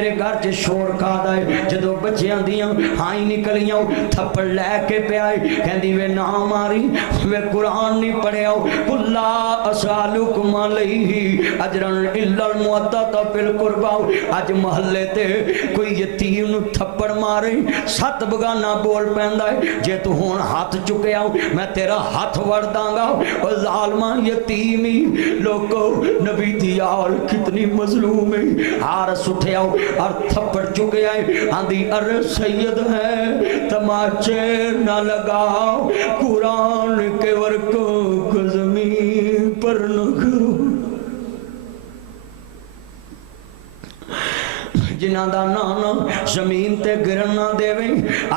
میرے گھر چ شور کھا دے جدو بچیاں دیاں ہائی نکلیاں تھپڑ لے کے پیائے کہندی وے نہ ماری وے قرآن نہیں پڑھیا کلا اسالکم علیہ اجرن الا المودۃ فی القربہ اج محلے تے کوئی یتیم نو تھپڑ مارے سات بگانا بول پیندا ہے جے تو ہن ہاتھ چکیا میں تیرا ہاتھ وڑ داں گا او ظالما یتیمی لوگو نبی دی آل کتنی مظلوم ہے ہارس اٹھیا اور تھپڑ چکیا ہے آندھی ارے سید ہے تماچے نہ لگاؤ قرآن کے ورقوں کو زمین پر نہ کرو جنہ دا نانا زمین تے گرن نہ دے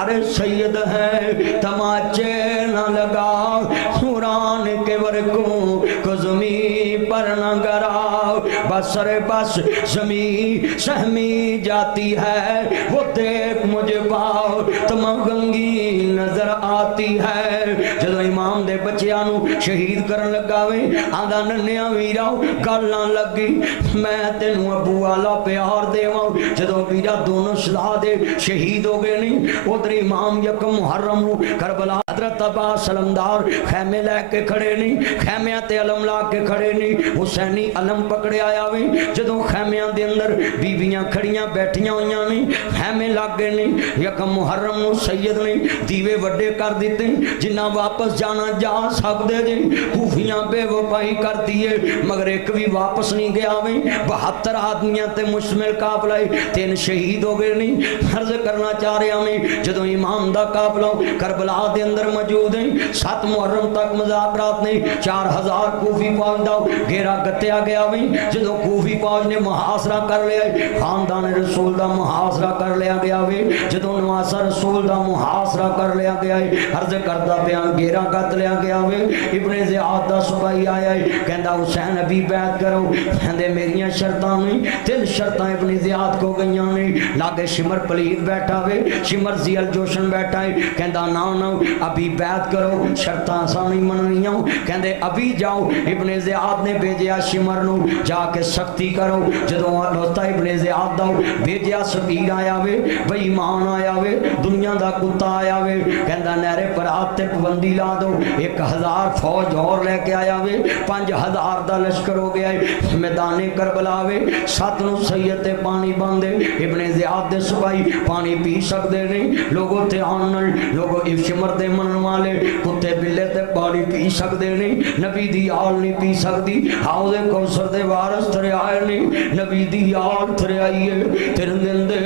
ارے سید ہے تماچے نہ لگاؤ قرآن کے ورقوں کو زمین پر نہ گراؤ بس رے بس زمین سہمی جاتی ہے وہ دیکھ مجھے پاؤ تم گنگی نظر آتی ہے جدو امام دے بچیانو شہید کرن لگاوے آدھا ننیا ویراؤ گل نہ لگی میں تینو ابو والا پیار دیواں جدو ویرا دونوں شہادے شہید ہو گئے نہیں ادھر امام یکم محرم کربلا حضرت عباس علمدار خیمے لے کے کھڑے نہیں خیمیاں تے علم لا کے کھڑے نہیں حسینی علم پکڑے آیا وے جدو خیمیاں دے اندر بیویاں کھڑیاں بیٹھیاں ہویاں نہیں خیمے لگ گئے نہیں یکم محرم نو سید نے دیوے وڈے کر دیتے جنہ واپس جانا جا سکدے جے کوفیاں بے وفائی کر دیے مگر ایک بھی واپس نہیں گیا وے 72 آدمیاں تے مشتمل قافلہ 3 شہید ہو گئے نہیں عرض کرنا چاہ رہے ہمیں جدو امام دا قافلہ کربلا دے اندر موجود ہیں 7 محرم تک مذاکرات نے 4000 کوفی فوج دا گھیرا گتیا گیا وے جدو کوفی فوج نے محاصرہ کر لیا خاندان رسول دا محاصرہ کر لیا گیا وے جدو نواسا رسول دا محاصرہ کر لیا گیا ہے عرض کردہ بیان گھیرا گت لیا گیا وے ابن زیاد دا سپاہی آیا ہے کہندہ حسین ابھی بیعت کرو کہندے میریاں شرطاں نہیں 3 شرطاں ابن زیاد کو گئیاں نہیں لاگے شمر پلید بیٹھا وے شمر زیل جوشن بیٹھا ہے کہندہ نہ ابھی بیعت کرو شرطاں سانی مننیاں کہندے ابھی جاؤ ابن زیاد نے بھیجیا شمر نو جا کے سختی کرو جدو روتا ابن زیاد دا بھیجیا سبیر آیا وے بھئی ایمان آیا وے دنیا دا کتا آیا وے کہندہ نیرے پر آتے پابندی لا دو 1000 فوج اور لے کے آیا وے 5000 دا لشکر ہو گیا ہے میدان کربلا وے 7 نو سید تے پانی باندے ابن زیاد دے سپاہی پانی پی سکدے نہیں لوگوں تے آنن لوگوں شمر دے منن والے کتے بلے تے پانی پی سکدے نہیں نبی دی آل نہیں پی سکدی حوض کوثر دے وارث ترے آئے نہیں نبی دی آل ترے آئیے تیرے دندے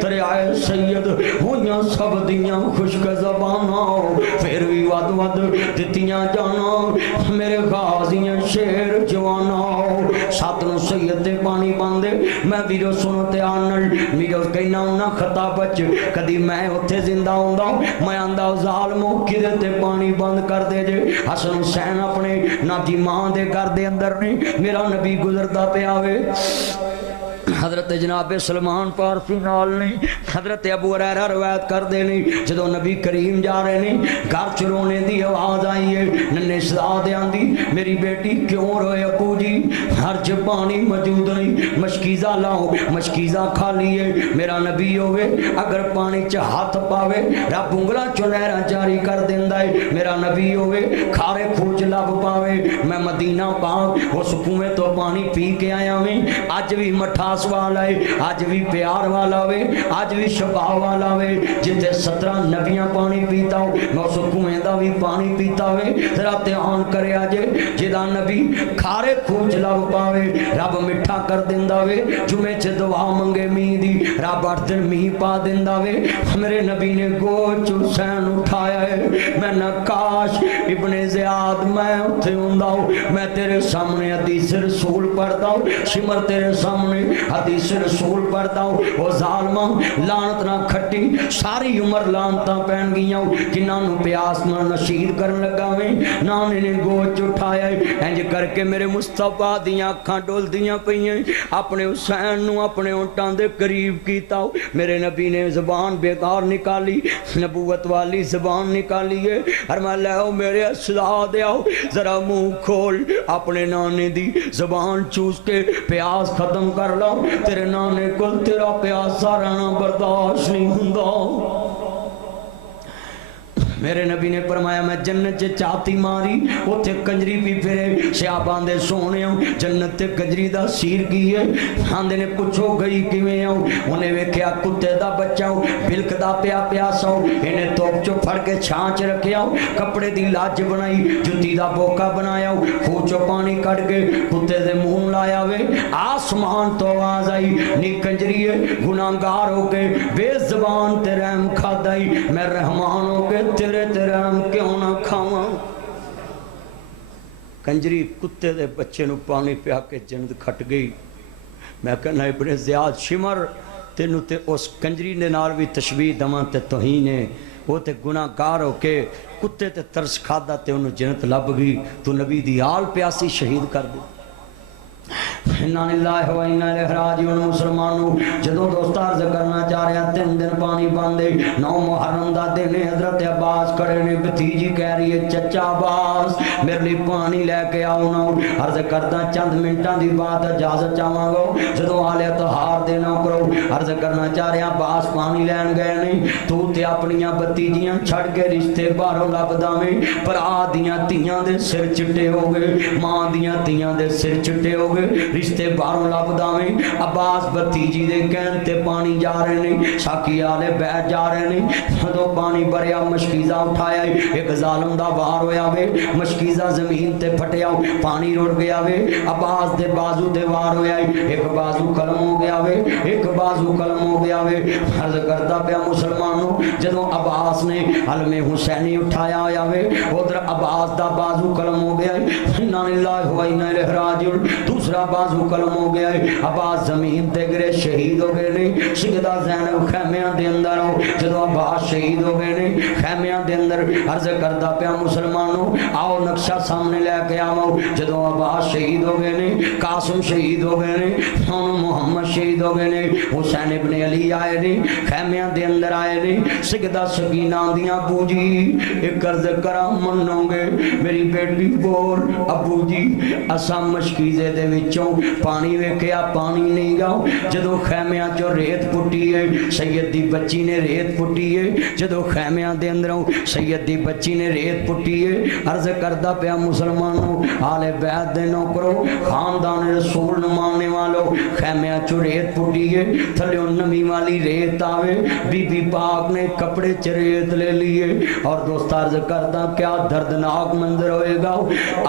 ترے آئے سید ہویاں سب دیاں خشک زباناں پھر بھی ود ود دتیاں جانا میرے غازیاں شیر جواناں 7 نو سید دے پانی باندے میں ویڈیو سنو تے آنل ویڈیو کہنا ہونا خطا بچ کدی میں اتھے زندہ ہوندہ میں آندہ ظالموں کدے تے پانی بند کر دے جے حسن حسین اپنے نا دی ماں دے گھر دے اندر نہیں میرا نبی گزردہ پہ آوے حضرت جناب سلمان پارسی نال نہیں حضرت ابو ہریرہ روایت کر دے نہیں جدو نبی کریم جا رہے نہیں گھر چرونے دی آواز آئی ہے ننے شہزادے آندی میری بیٹی کیوں روئے ابو جی ہر چ پانی موجود نہیں مشکیزہ لاؤ مشکیزہ کھا لیے میرا نبی ہوئے اگر پانی چ ہاتھ پاوے رب انگلا چنہرا جاری کر دیندا ہے میرا نبی ہوئے کھارے کھوج لب پاوے میں مدینہ پاک اس کنویں تو پانی پی کے آیا میں اج بھی مٹھاس والا ہے آج بھی پیار والا وے آج بھی شفا والا وے جتے 17 نبیاں پانی پیتا ہو میں اس کنویں دا بھی پانی پیتا وے ذرا دھیان کرے آجے جدا نبی کھارے کھوج لب پاوے رب مٹھا کر دیندا وے جمعے چ دعا منگے می دی رب 8 دن می پا دیندا وے میرے نبی نے گوچ حسین اٹھایا ہے میں نہ کاش ابن زیاد میں اتھے ہوندا میں تیرے سامنے حدیث رسول پڑھتا ہوں شمر تیرے سامنے حدیث رسول پڑھتا ہوں وہ ظالمہ لانت نہ کھٹی ساری عمر لانتاں پہن گیاں کنہاں نو پیاس نہ نشید کرن لگا میں نانے نے گوچ اٹھایا انج کر کے میرے مصطفیٰ دیاں اکھاں ڈول دیاں پئیاں اپنے حسین نو اپنے اونٹاں دے قریب کیتا میرے نبی نے زبان بیکار نکالی نبوت والی زبان نکالی ہے اور میں لے میرے گیا سلا دیا ذرا منہ کھول اپنے نانے دی زبان چوس کے پیاس ختم کر لو تیرے نانے کو تیرا پیاسا رہنا برداشت نہیں ہوندا میرے نبی نے فرمایا میں جنت چ چاتی ماری اوتھے کنجری بھی پھرے صحابہ دے سونے جنت تے کنجری دا سیر کی ہے آندے نے پوچھو گئی کیویں آؤ انہیں ویکھیا کتے دا بچہ بلکدا پیا پیاسا انہیں توپ چو پھڑ کے چھانچ رکھیا کپڑے دی لاج بنائی جُتی دا بوکا بنایا خوہ چو پانی کٹ کے کتے دے منہ لایا وے آسمان تو آواز آئی نی کنجری گناہگار ہو کے بے زبان تے رحم کھادائی میں رحمان ہو کے تیرے رحم کیوں نہ کھاواں کنجری کتے دے بچے نو پانی پیا کے جنت کھٹ گئی میں کہنا ابن زیاد شمر تینو تے اس کنجری نے نال بھی تشبیہ دواں تے توہین ہے وہ تے گناہگار ہو کے کتے تے ترس کھادا تے انہوں جنت لب گئی تو نبی دی آل پیاسی شہید کر دی اِنَّا لِلَّهِ وَإِنَّا إِلَيْهِ رَاجِعُونَ مسلمانوں جدوں دوست عرض کرنا چاہ رہا 3 دن پانی باندھے 9 محرم دا دن حضرت عباس کھڑے نے بھتیجی کہہ رہی ہے چچا عباس میرے لیے پانی لے کے آؤ نا عرض کردا چند منٹاں دی بات اجازت چاہواں گا جدوں آلے طہار دے نہ کرو عرض کرنا چاہ رہا عباس پانی لین گئے نہیں تو تے اپنیاں بھتیجیاں چھڑ کے رشتے باہروں لبدا میں بھرا دیاں تیاں دے سر چٹے ہو گئے ماں دیاں تیاں دے سر چٹے ہو گئے رشتے باہروں لبدا میں عباس بھتیجی دے کہن تے پانی جا رہے نہیں ساکی آلے بیٹھ جا رہے نہیں جدوں پانی بھریا مشکیزہ اٹھایا ایک ظالم دا باہر ہویا وے مشکیزہ زمین تے پھٹیا پانی رڑ گیا وے عباس دے بازو دے وار ہویا ایک بازو قلم ہو گیا وے ایک بازو قلم ہو گیا وے عرض کردا پیا مسلمانوں جدوں عباس نے علم حسینی اٹھایا ہویا وے ادھر عباس دا بازو قلم ہو گیا اِنَّا لِلَّهِ وَإِنَّا إِلَيْهِ رَاجِعُونَ دوسرا بازو قلم ہو گیا ہے عباس زمین تے گرے شہید ہو گئے نہیں سیدہ زینب خیمیاں دے اندر ہو جدو عباس شہید ہو گئے نہیں خیمیاں دے اندر عرض کردہ پیا مسلمانوں آؤ نقشہ سامنے لے کے آؤ جدو عباس شہید ہو گئے نہیں قاسم شہید ہو گئے نہیں محمد شہید ہو گئے نہیں حسین ابن علی آئے نہیں خیمیاں دے اندر آئے نہیں سیدہ سکینہ دیاں ابو جی ایک عرض کرام منو گے میری بیٹی بول ابو جی اسا مشکیزے دے وچوں پانی ویکھیا پانی نہیں گاؤ جدو خیمیاں چو ریت پٹی ہے سید دی بچی نے ریت پٹی ہے جدو خیمیاں دے اندروں سید دی بچی نے ریت پٹی ہے عرض کردہ پیا مسلمانوں آل بیت دے نوکرو خاندان رسول نمانے والو خیمیاں چو ریت پٹی ہے تھلیوں نمی والی ریت آوے بی بی پاک نے کپڑے چ ریت لے لیے اور دوست عرض کردہ کیا دردناک منظر ہوئے گا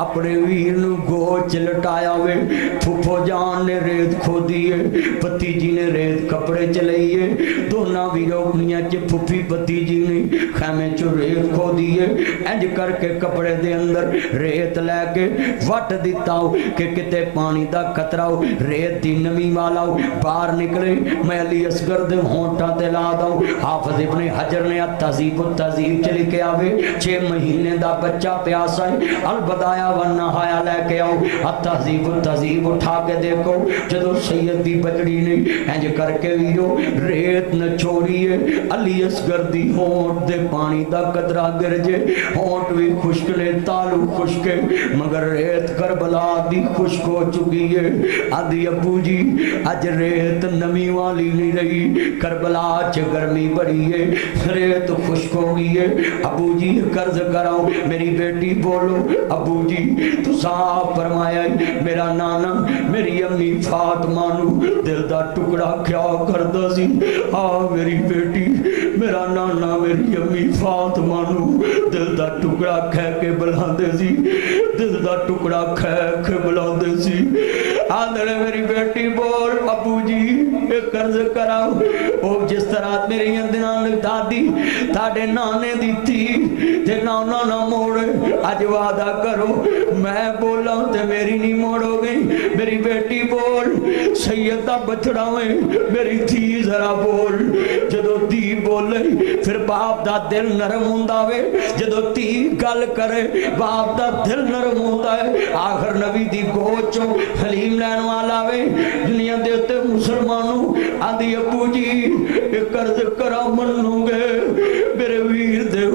اپنے ویر نو گوچ لٹایا ہوئے پھپھو جان نے ریت کھو دیئے پتیجی نے ریت کپڑے چلائیے دونہ بھی روکنیاں چے پھپھی پتیجی نے خیمے چو ریت کھو دیئے انج کر کے کپڑے دے اندر ریت لے کے وٹ دیتا ہو کہ کتے پانی دا قطرہ ریت دی نمی والا ہو باہر نکلے میں علی اصغر دے ہونٹا تے لا داؤ حافظ ابن حجر نے تہذیب و تہذیب چلے کے آوے 6 مہینے دا بچہ پیاسا ہے البدایا و نہایا لے کے آؤ تہذیب و تہذیب اٹھا کے دیکھو جدو سید دی بچڑی نے انج کر کے ویرو ریت نہ چھوڑیے علی اصغر دی ہونٹ دے پانی دا قطرہ گرجے ہونٹ بھی خشک نے تالو خشکے مگر ریت کربلا دی خشک ہو چکی ہے آدھی ابو جی اج ریت نمی والی نہیں رہی کربلا چھ گرمی بڑی ہے ریت خشک ہو گئی ہے ابو جی قرض کراؤ میری بیٹی بولو ابو جی تو صاحب فرمایا میرا نانا میری امی فاطمہ نو دل دا ٹکڑا کیا کردا سی میری بیٹی میرا نانا میری امی فاطمہ نو دل دا ٹکڑا کھہ کے بلاندے سی دل دا ٹکڑا کھہ کے بلاندے سی آندھڑے میری بیٹی بول ابو جی ایک قرض کراؤ او جس طرح میری اندنان دادی تاڑے نانے دی تھی تے نانا نہ موڑے آج وعدہ کرو میں بولا تے میری نہیں موڑو گئی میری بیٹی بول سیدہ بچڑا میں میری تھی ذرا بول جدو تھی بولے پھر باپ دا دل نرم ہوندہ وے جدو تھی گل کرے باپ دا دل نرم ہوندہ ہے آخر نبی دی گوچوں حلیم لین والا وے دنیا دیتے مسلمانوں آدھی ابو جی ایک قرض کرا منوں گے میرے ویر دے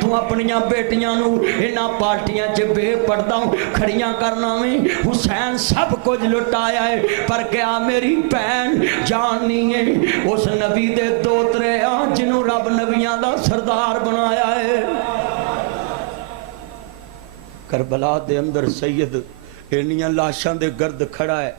تو اپنیاں بیٹیاں نو انہاں پارٹیاں چ بے پردہ کھڑیاں کرنا میں حسین سب کچھ لٹایا ہے پر کیا میری بہن جاننی ہے اس نبی دے دوترے جنہوں رب نبیاں دا سردار بنایا ہے کربلا دے اندر سید انیاں لاشاں دے گرد کھڑا ہے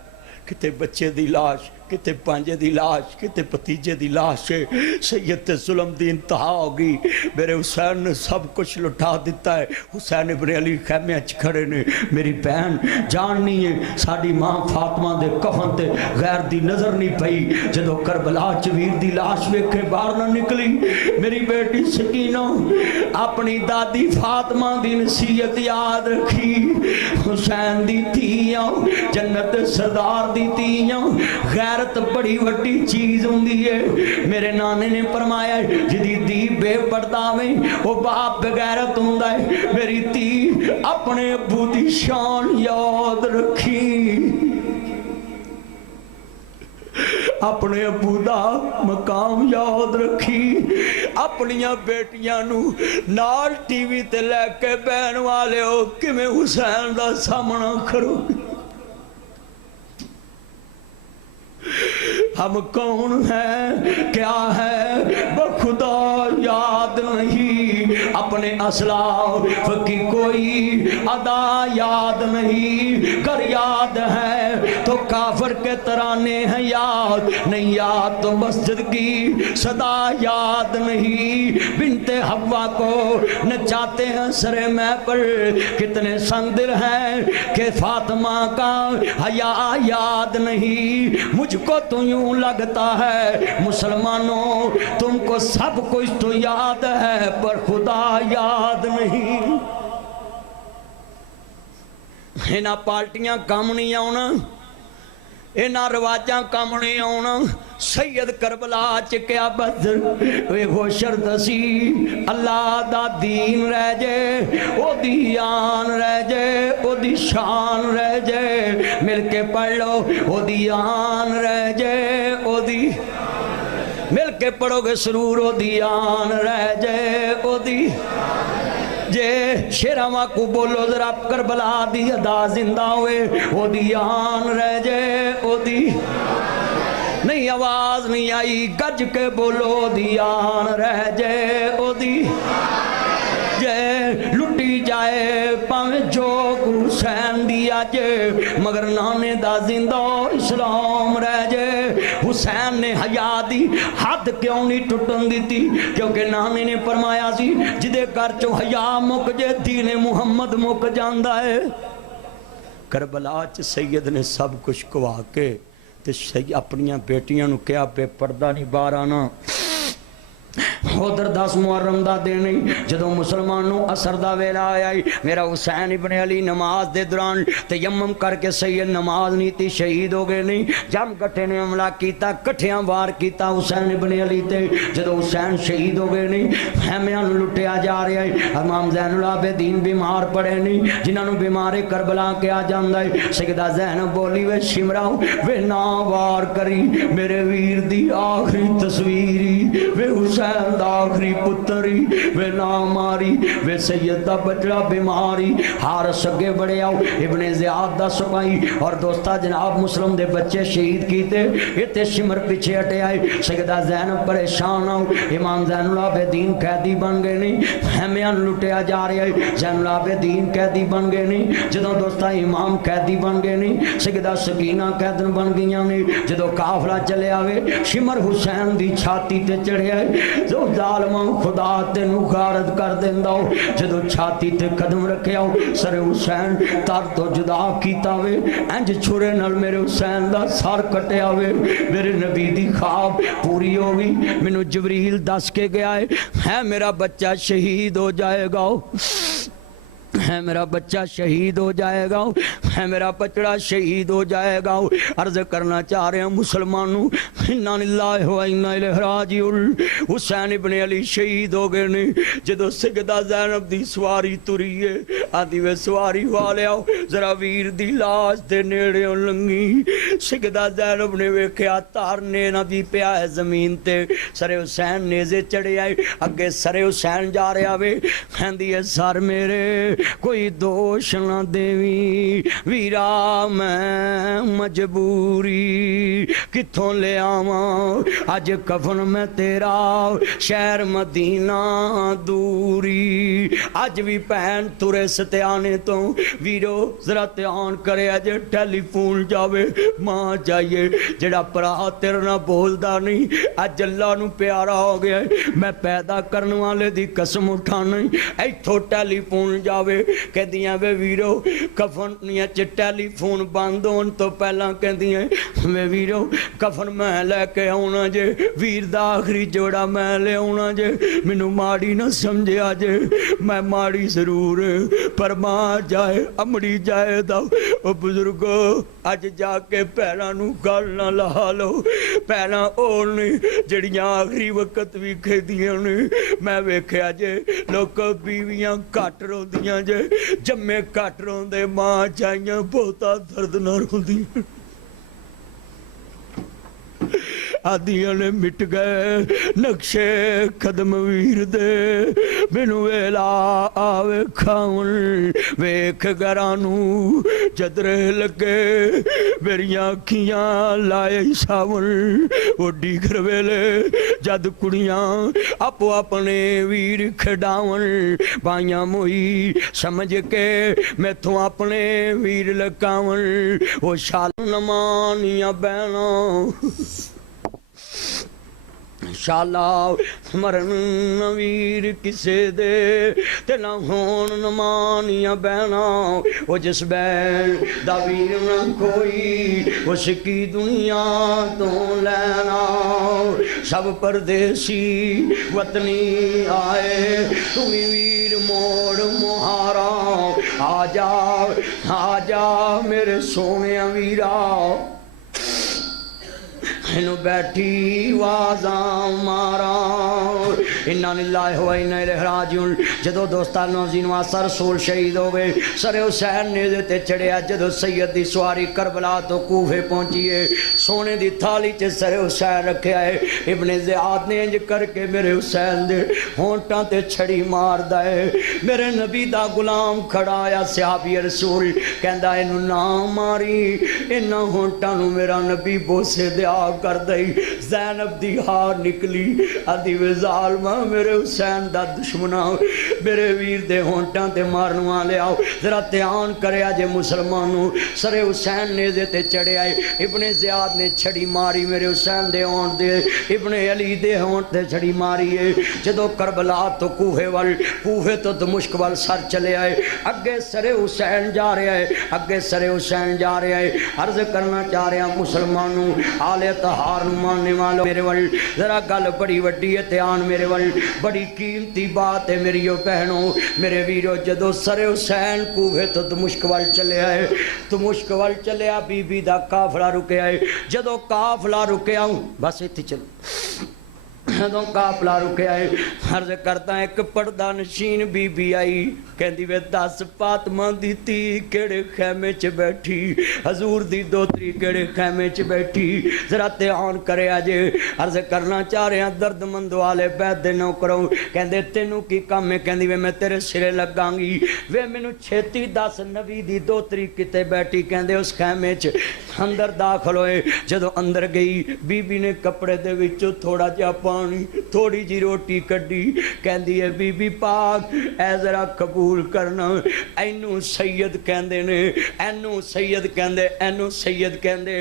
کتے بچے دی لاش کتے پانجے دی لاش کتے پتیجے دی لاش ہے سید تے ظلم دی انتہا ہوگی میرے حسین نے سب کچھ لٹا دیتا ہے حسین ابن علی خیمے اچ کھڑے نے میری بہن جاننی ہے ساڑی ماں فاطمہ دے کفن تے غیر دی نظر نہیں پئی جدو کربلا چویر دی لاش ویکھے باہر نہ نکلی میری بیٹی سکینہ اپنی دادی فاطمہ دی نصیحت یاد رکھی حسین دی تھیاں جنت سردار دی تھیاں غیرت بڑی وڈی چیز ہوندی ہے میرے نانے نے فرمایا جدی دی بے پردہ میں وہ باپ بغیرت ہوندا ہے میری تھی اپنے ابو دی شان یاد رکھی اپنے ابو دا مقام یاد رکھی اپنیاں بیٹیاں نو نال ٹی وی تے لے کے بہن والے ہو کہ میں حسین دا سامنا کروں ہم کون ہیں کیا ہے بخدا یاد نہیں اپنے اسلاف کی کوئی ادا یاد نہیں کر یاد ہے تو کافر کے ترانے ہیں یاد نہیں یاد تو مسجد کی صدا یاد نہیں بنت حوا کو نچاتے ہیں سر میں پر کتنے سندر ہیں کہ فاطمہ کا حیا یاد نہیں مجھ کو تو یوں لگتا ہے مسلمانوں تم کو سب کچھ تو یاد ہے پر خدا یاد نہیں اینا پارٹیاں کام نہیں آنا اینا رواجاں کام نہیں آنا سید کربلا چکیا بدر وہ شرط سی اللہ دا دین رہ جے او دی آن رہ جے او دی شان رہ جے مل کے پڑھ لو او دی آن رہ جے او دی مل کے پڑھو گے سرور او دی آن رہ جے او دی جے شیرامہ کو بولو ذرا کربلا دی ادا زندہ ہوئے او دی آن رہ جے او دی نہیں آواز نہیں آئی گج کے بولو دی آن رہ جے او دی جے لٹی جائے پاویں جو حسین دیا جے مگر نانے دا زندہ اسلام رہ جے حسین نے حیا دی حد کیوں نہیں ٹوٹن دیتی کیونکہ نانے نے فرمایا سی جدے گھر چوں حیا مک جے دین محمد مک جاندا ہے کربلا چ سید نے سب کچھ کوا کے تے اپنیاں بیٹیاں نو کیا بے پردہ نہیں باہر آنا ادھر 10 محرم دا دینے جدو مسلمانوں اثر دا ویلا آیا میرا حسین ابن علی نماز دے دوران تیمم کر کے سید نماز نہیں تھی شہید ہو گئے نہیں جم کٹھے نے حملہ کیتا کٹھیاں وار کیتا حسین ابن علی تے جدو حسین شہید ہو گئے نہیں خیمیاں لٹیا جا رہا ہے امام زین العابدین بیمار پڑے نہیں جنہاں نو بیمار کربلا کیا جاندا ہے سیدہ زینب بولی وے شمراؤ وے نا وار کری میرے ویر دی آخری تصویری وے حسین دا آخری پتری وے ناماری وے سید دا بچڑا بیماری حارس اگے بڑے آؤ ابن زیاد دا سپائی اور دوستا جناب مسلم دے بچے شہید کیتے اتے شمر پیچھے ہٹے آئے سیدہ زینب پریشان آؤ امام زین العابدین قیدی بن گئے نہیں خیمیان لٹیا جا رہے آئے زین العابدین قیدی بن گئے نہیں جدو دوستا امام قیدی بن گئے نہیں سیدہ سکینہ قیدن بن گئیاں نہیں جدو قافلہ چلے آوے شمر حسین دی چھاتی تے چڑھے آئے جو ظالماں خدا تینو غارت کر دیندہ ہو جدو چھاتی تے قدم رکھے آؤ سر حسین تر تو جدا کیتا وے انج چھوڑے نل میرے حسین دا سار کٹے آوے میرے نبی دی خواب پوری ہوگی منو جبریل دس کے گیا ہے میرا بچہ شہید ہو جائے گا ہے میرا بچہ شہید ہو جائے گا، ہے میرا بچڑا شہید ہو جائے گا۔ عرض کرنا چاہ رہے ہیں مسلمانوں، انا للہ و انا الیہ راجعون۔ حسین ابن علی شہید ہو گئے نے، جدو سیدہ زینب دی سواری تری ہے، آدھی وے سواری والے آؤ ذرا ویر دی لاش دے نیڑے لنگی۔ سیدہ زینب نے ویکھیا تارنے نہ بھی پیا ہے زمین تے، سر حسین نیزے چڑھے آئے، اگے سر حسین جا رہا وے، کہندی ہے سر میرے کوئی دوش نہ دیوی ویرا میں مجبوری کتھوں لے آواں اج کفن میں تیرا شہر مدینہ دوری۔ اج بھی پہن ترے ستیانے تو ویرو ذرا تیان کرے اج ٹیلی فون جاوے ماں جائیے جڑا پرا تیرے نہ بولدا نہیں اج اللہ نو پیارا ہو گیا ہے۔ میں پیدا کرنے والے دی قسم اٹھانا ایتھوں ٹیلی فون جاوے کہ دیاں وے ویرو کفن نیاں چ ٹیلی فون بند ہون تو پہلا کہ دیاں وے ویرو کفن میں لے کے آنا جے ویر دا آخری جوڑا میں لے آنا جے مینوں ماڑی نہ سمجھیا جے میں ماڑی ضرور پر ماں جائے امڑی جائے دا او بزرگو اج جا کے پیراں نو گل نہ لا لو پیراں او نے جڑیاں آخری وقت بھی کھدیاں نے میں ویکھیا جے لوک بیویاں کٹ روندیاں جے جمے کٹ روندے ماں چاہیاں بہتا درد نہ روندی آدھیاں نے مٹ گئے نقشے قدم ویر دے بینو ویلا آوے کھاؤن ویکھ گرانو جدرے لگے میریاں کیاں لائے ساون وڈی گھر ویلے جد کڑیاں اپو اپنے ویر کھڈاون بائیاں موئی سمجھ کے میں تو اپنے ویر لکاون وہ شال نمانیاں بیناں شالا مرن نویر کسے دے تے نہ ہون نمانیاں بہنا وہ جس بین دا ویر نہ کوئی اس کی دنیا تو لینا سب پردیسی وطنی آئے تمہیں ویر موڑ مہارا آجا میرے سونے ویرا انہوں بیٹھی وازاں مارا انا للہ و انا الیہ راجعون۔ جدو دوستان نوزین واسطہ رسول شہید ہو گئے سر حسین نیزے تے چڑھیا جدو سید دی سواری کربلا تو کوفے پہنچیے سونے دی تھالی چے سر حسین رکھے آئے ابن زیاد نے انج کر کے میرے حسین دے ہونٹاں تے چھڑی مار دائے میرے نبی دا غلام کھڑا آیا صحابی رسول کہندا انہوں نہ ماری انہاں ہونٹاں نو میرا نبی بوسے دیا کر دئی زینب دی ہار نکلی آدھی وے ظالمہ میرے حسین دا دشمنا میرے ویر دے ہونٹاں تے مارنواں لے آؤ ذرا تیان کرے آجے مسلمانوں سر حسین نیزے تے چڑھے آئے ابن زیاد نے چھڑی ماری میرے حسین دے ہونٹ دے ابن علی دے ہونٹ دے چھڑی ماری ہے جدو کربلا تو کوفے تو دمشق وال سر چلے آئے اگے سر حسین جا رہے آئے اگے سر حسین جا رہے آئے عرض کرنا چاہ رہے ہیں مسلمانوں آلے تہار ماننے والوں میرے وال ذرا گل بڑی وڈی ہے تیان میرے وال بڑی قیمتی بات ہے میری بہنوں میرے ویرو جدو سر حسین کوفے تو دمشق وال چلے آئے دمشق وال چلے آ بی بی دا قافلہ رکے آئے جدو قافلہ رکے آؤں بس ایتھی چلو جدوں قافلہ رکے آئے عرض کرتا ہے ایک پردہ نشین بی بی آئی کہندی وے 10 فاطمہ دی تی کیڑے خیمے چ بیٹھی حضور دی دوتری کیڑے خیمے چ بیٹھی ذرا تیان کرے آجے عرض کرنا چاہ رہے ہیں درد مند والے بیت دے نوکروں کہندے تینوں کی کام ہے کہندی وے میں تیرے سرے لگاں گی وے مینوں چھتی 10 نبی دی دوتری کتے بیٹھی کہندے اس خیمے چ اندر داخل ہوئے جدوں اندر گئی بی بی نے کپڑے دے وچوں تھوڑا جہا پانی تھوڑی جی روٹی کڈی کہندی ہے بی بی پاک اے ذرا قبول کرنا اینو سید کہندے نے اینو سید کہندے اینو سید کہندے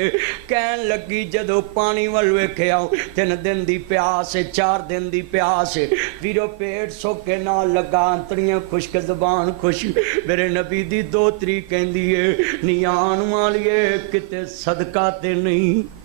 کہن لگی جدو پانی ول ویکھے آؤ 3 دن دی پیاس 4 دن دی پیاس ویرو پیٹ سوکے نال لگا انتڑیاں خشک زبان خوش میرے نبی دی دوتری کہندی ہے نیان والیے کتے صدقہ تے نہیں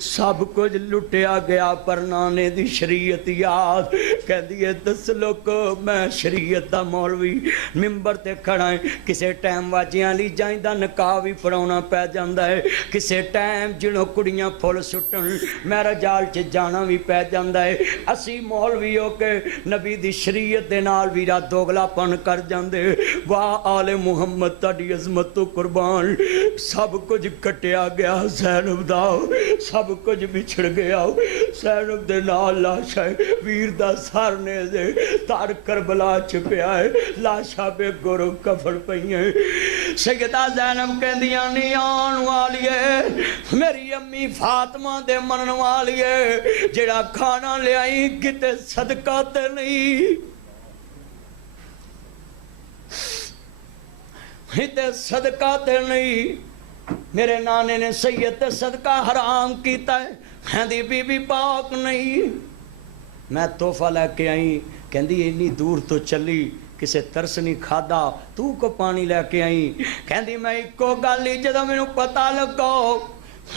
سب کچھ لٹیا گیا پر نانے دی شریعت یاد کہندی ہے دس لوکو میں شریعت دا مولوی ممبر تے کھڑا ہے کسے ٹائم واجیاں لی جائندہ نکاح بھی پڑھاونا پہ جاندا ہے کسے ٹائم جنوں کڑیاں پھول سٹن میرا جال چ جانا بھی پہ جاندا ہے اسی مولوی ہو کے نبی دی شریعت دے نال ویرا دوگلا پن کر جاندے واہ آل محمد تہاڈی عظمت تو قربان سب کچھ کٹیا گیا زینب دا سب کچھ بچھڑ گیا زینب دے نال لاشا ویر دا سر نے دے تار کربلا چھپیا ہے لاشا بے گورو کفر پئی ہے سیدہ زینب کہندیاں نہیں آن والی ہے میری امی فاطمہ دے منن والی ہے جڑا کھانا لے آئی کتے صدقہ تے نہیں کتے صدقہ تے نہیں میرے نانے نے سید تے صدقہ حرام کیتا ہے کہندی بی بی پاک نہیں میں تحفہ لے کے آئی کہندی اتنی دور تو چلی کسے ترس نہیں کھادا تو کو پانی لے کے آئی کہندی میں کو گل ہی جدوں مینوں پتہ لگا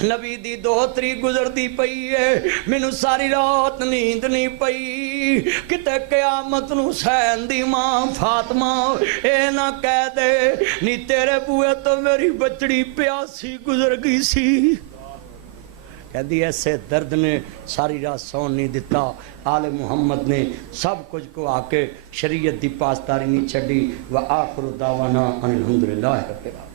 نبی دی دوہتری گزر دی پئی ہے مینوں ساری رات نیند نہیں پئی کتے قیامت نو حسین دی ماں فاطمہ اے نہ کہہ دے نی تیرے بوئے تو میری بچڑی پیاسی گزر گئی سی کہندی ایسے درد نے ساری رات سون نہیں دیتا آل محمد نے سب کچھ کو آ کے شریعت دی پاسداری نہیں چھڑی وآخر دعوانا ان الحمدللہ رب العالمین